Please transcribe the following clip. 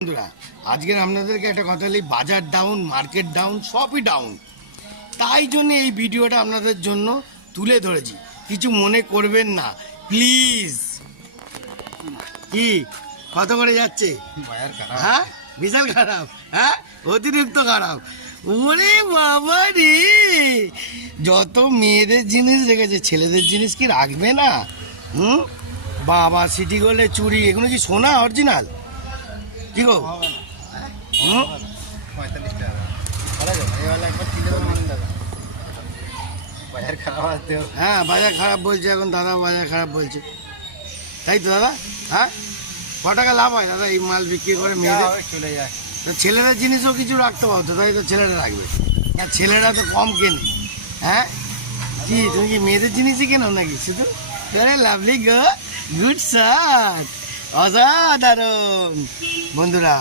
বন্ধুরা আজকে আপনাদেরকে একটা কথা বলি, বাজার ডাউন, মার্কেট ডাউন, সবই ডাউন। তাই জন্য এই ভিডিওটা আপনাদের জন্য তুলে ধরেছি, কিছু মনে করবেন না প্লিজ। কি কত করে যাচ্ছে? হ্যাঁ বিশাল খারাপ, হ্যাঁ অতিরিক্ত খারাপ। ওরে বাবা রে, যত মেয়েদের জিনিস রেখেছে ছেলেদের জিনিস কি রাখবে না? বাবা সিটি গোল্ডের চুড়ি, এগুলো কি সোনা অরিজিনাল? কি গো? হ্যাঁ বাজার খারাপ বলছে এখন দাদা, বাজার খারাপ বলছে, তাই তো দাদা? হ্যাঁ ক টাকা লাভ হয় দাদা এই মাল বিক্রি করে? মেয়েদের চলে যায়, ছেলেদের জিনিসও কিছু রাখতে পারতো, তাই তো ছেলেরা রাখবে না, ছেলেরা তো কম কেনে। হ্যাঁ কি তুমি কি মেয়েদের জিনিসই কেনো নাকি শুধু? আরে লাভলি গো, গুড শার্ট, অসাধারণ। বন্ধুরা